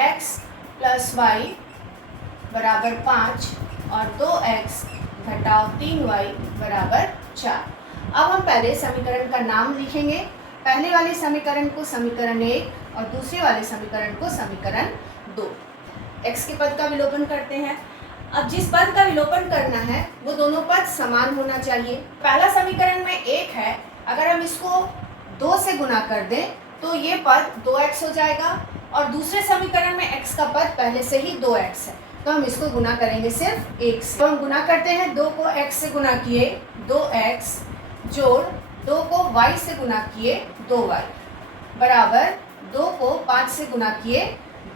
x plus Y बराबर 5 और 2x घटाओ 3y बराबर 4। अब हम पहले समीकरण का नाम लिखेंगे। पहले वाले समीकरण को समीकरण 1 और दूसरे वाले समीकरण को समीकरण 2। x के पद का विलोपन करते हैं। अब जिस पद का विलोपन करना है वो दोनों पद समान होना चाहिए। पहला समीकरण में 1 है, अगर हम इसको 2 से गुना कर दें तो ये पद 2x हो जाएगा और दूसरे समीकरण में x का पद पहले से ही 2x है, तो हम इसको गुना करेंगे सिर्फ 1 से। तो हम गुना करते हैं, 2 को x से गुना किए 2x जोड़ 2 को y से गुना किए 2y बराबर 2 को 5 से गुना किए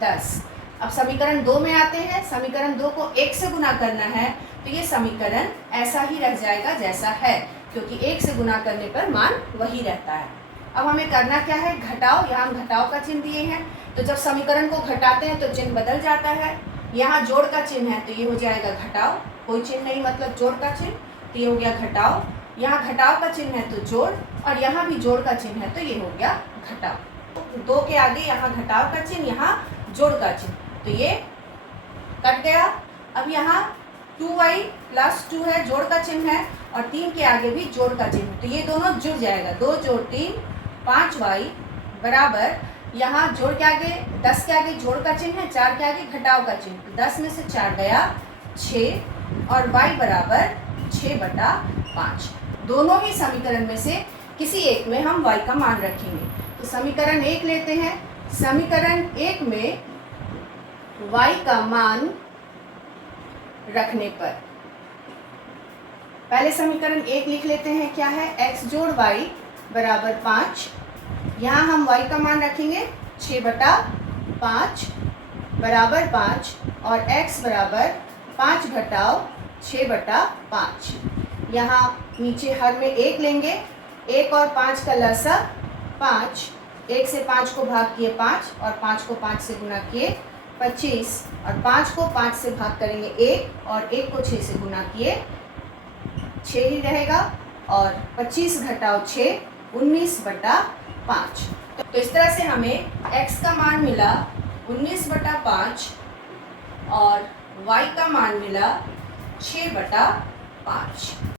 10। अब समीकरण 2 में आते हैं। समीकरण 2 को 1 से गुना करना है तो ये समीकरण ऐसा ही रह जाएगा जैसा है, क्योंकि 1 से गुना करने पर मान वही रहता है। अब हमें करना क्या है, घटाओ। यहाँ हम घटाओ का चिन्ह दिए हैं, तो जब समीकरण को घटाते हैं तो चिन्ह बदल जाता है। यहाँ जोड़ का चिन्ह है तो ये हो जाएगा घटाओ, कोई चिन्ह नहीं मतलब जोड़ का चिन्ह, तो ये हो गया घटाओ। यहाँ घटाओ का चिन्ह है तो जोड़, और यहाँ भी जोड़ का चिन्ह है तो ये हो गया घटाओ। 2 के आगे यहाँ घटाओ का चिन्ह, यहाँ जोड़ का चिन्ह, तो ये कट गया। अब यहाँ 2y प्लस 2 है, जोड़ का चिन्ह है, और 3 के आगे भी जोड़ का चिन्ह, तो ये दोनों जुड़ जाएगा। 2 जोड़ 3 5y बराबर, यहाँ जोड़ के आगे 10 के आगे जोड़ का चिन्ह है, 4 के आगे घटाव का चिन्ह, तो 10 में से 4 गया 6 और y बराबर 6/5। दोनों ही समीकरण में से किसी एक में हम y का मान रखेंगे। तो समीकरण 1 लेते हैं। समीकरण 1 में y का मान रखने पर पहले समीकरण 1 लिख लेते हैं। क्या है, x जोड़ y बराबर 5। यहाँ हम y का मान रखेंगे 6/5 बराबर 5 और x बराबर 5 घटाओ 6/5। यहाँ नीचे हर में 1 लेंगे, 1 और 5 का लसा 5, 1 से 5 को भाग किए 5 और 5 को 5 से गुना किए 25 और 5 को 5 से भाग करेंगे 1 और 1 को 6 से गुना किए 6 ही रहेगा, और 25 घटाओ 6 19/5। तो इस तरह से हमें x का मान मिला 19/5 और y का मान मिला 6/5।